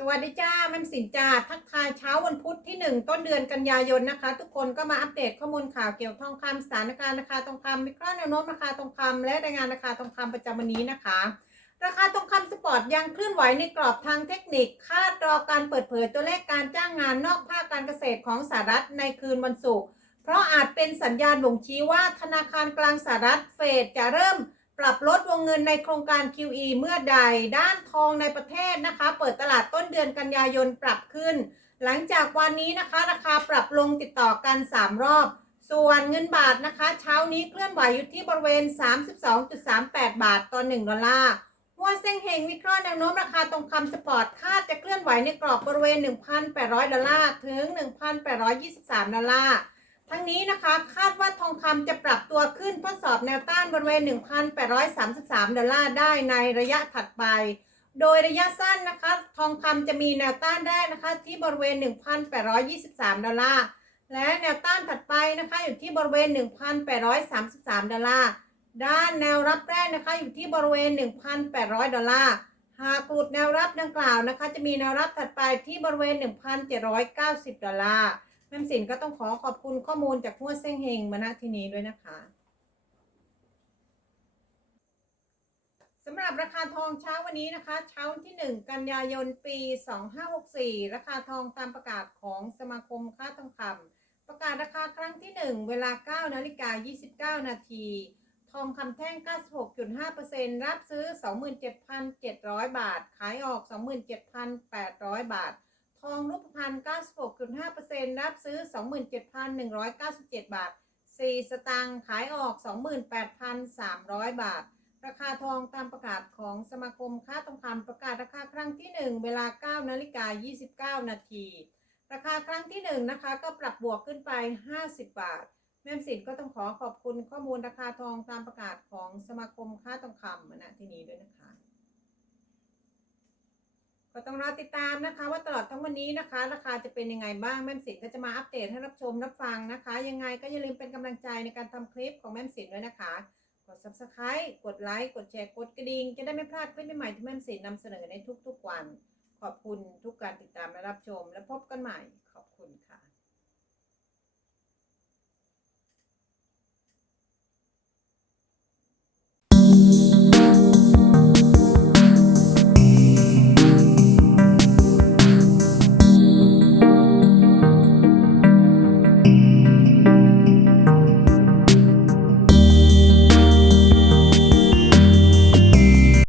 สวัสดีจ้าแม่สินจ้า ทักทายเช้าวันพุธที่ 1 ต้นเดือนกันยายนนะคะ ทุกคนก็มาอัปเดตข้อมูลข่าวเกี่ยวกทองคำสถานการณ์ราคาทองคำวิเคราะห์แนวโน้มราคาทองคำและรายงานราคาทองคำประจำวันนี้นะคะ ราคาทองคำสปอร์ตยังเคลื่อนไหวในกรอบทางเทคนิค คาดรอการเปิดเผยตัวเลขการจ้างงานนอกภาคการเกษตรของสหรัฐในคืนวันศุกร์เพราะอาจเป็นสัญญาณบ่งชี้ว่าธนาคารกลางสหรัฐเฟดจะเริ่ม ปรับลดวงเงินในโครงการ QE เมื่อใด ด้านทองในประเทศนะคะ เปิดตลาดต้นเดือนกันยายนปรับขึ้น หลังจากวันนี้นะคะราคาปรับลงติดต่อกัน 3 รอบ ส่วนเงินบาทนะคะ เช้านี้เคลื่อนไหวอยู่ที่บริเวณ 32.38 บาทต่อ 1 ดอลลาร์หัวเซ็งเฮงวิเคราะห์แนวโน้มราคาทองคำสปอร์ตคาดจะเคลื่อนไหวในกรอบบริเวณ 1,800 ดอลลาร์ถึง 1,823 ดอลลาร์ ทั้งนี้นะคะคาดว่าทองคำจะปรับตัวขึ้นทดสอบแนวต้านบริเวณ 1,833 ดอลลาร์ได้ในระยะถัดไป โดยระยะสั้นนะคะ ทองคำจะมีแนวต้านแรกนะคะ ที่บริเวณ 1,823 ดอลลาร์ และแนวต้านถัดไปนะคะ อยู่ที่บริเวณ 1,833 ดอลลาร์ ด้านแนวรับแรกนะคะ อยู่ที่บริเวณ 1,800 ดอลลาร์ หากหลุดแนวรับดังกล่าวนะคะ จะมีแนวรับถัดไปที่บริเวณ 1,790 ดอลลาร์ แม่สินก็ต้องขอขอบคุณข้อมูลจากหัวเส้งเฮงมาณที่นี้ด้วยนะคะสำหรับราคาทองเช้าวันนี้นะคะ เช้าวันที่ 1 กันยายนปี 2564 ราคาทองตามประกาศของสมาคมค้าทองคำประกาศราคาครั้งที่ 1 เวลา 9นาฬิกา29 นาทีทองคำแท่ง 96.5%รับซื้อ 27,700 บาท ขายออก 27,800 บาท องรูปพรรณ96.5%รับซื้อ 27,197 บาท 4 สตางค์ขายออก 28,300 บาท ราคาทองตามประกาศของสมาคมค้าทองคำประกาศราคาครั้งที่ 1 เวลา 9นาฬิกา29 นาที ราคาครั้งที่ 1 นะคะก็ปรับบวกขึ้นไป 50 บาท แม่สินก็ต้องขอขอบคุณข้อมูลราคาทองตามประกาศของสมาคมค้าทองคำณที่นี้ด้วยนะคะ ก็ต้องรอติดตามนะคะ ว่าตลอดทั้งวันนี้นะคะ ราคาจะเป็นยังไงบ้างแม่มสินก็จะมาอัปเดตให้รับชมรับฟังนะคะ ยังไงก็อย่าลืมเป็นกำลังใจในการทำคลิปของแม่มสินด้วยนะคะ กด subscribe กดไลค์กดแชร์กดกระดิ่งจะได้ไม่พลาดคลิปใหม่ที่แม่มสินนำเสนอในทุกๆวัน ขอบคุณทุกการติดตามและรับชม และพบกันใหม่